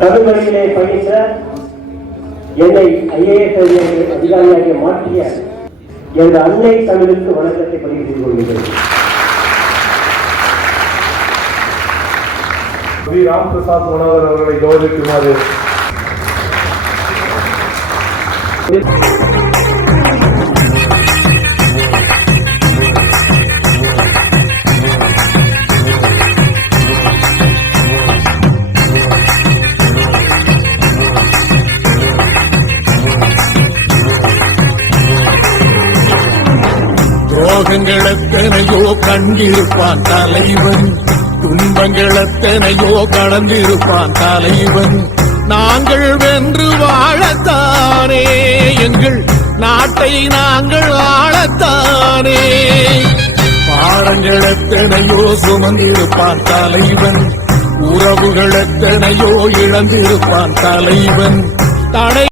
தமிழ் வழியிலே பயின்ற என்னை IAS அதிகாரியாக மாற்றிய எனது அன்னை தமிழுக்கு வணக்கத்தை பதிவு செய்து கொள்கிறேன். ஸ்ரீ ராம் பிரசாத் மனோகர் அவர்களை கௌரவிக்குமாறு துரோகங்கள் எத்தனையோ கண்டிருப்பான் தலைவன், துன்பங்கள் எத்தனையோ கடந்திருப்பான் தலைவன். நாங்கள் வென்று வாழத்தானே எங்கள் நாட்டை நாங்கள் ஆளத்தானே. பாடங்கள் எத்தனையோ சுமந்திருப்பான் தலைவன், உறவுகள் எத்தனையோ இழந்திருப்பான் தலைவன். தடை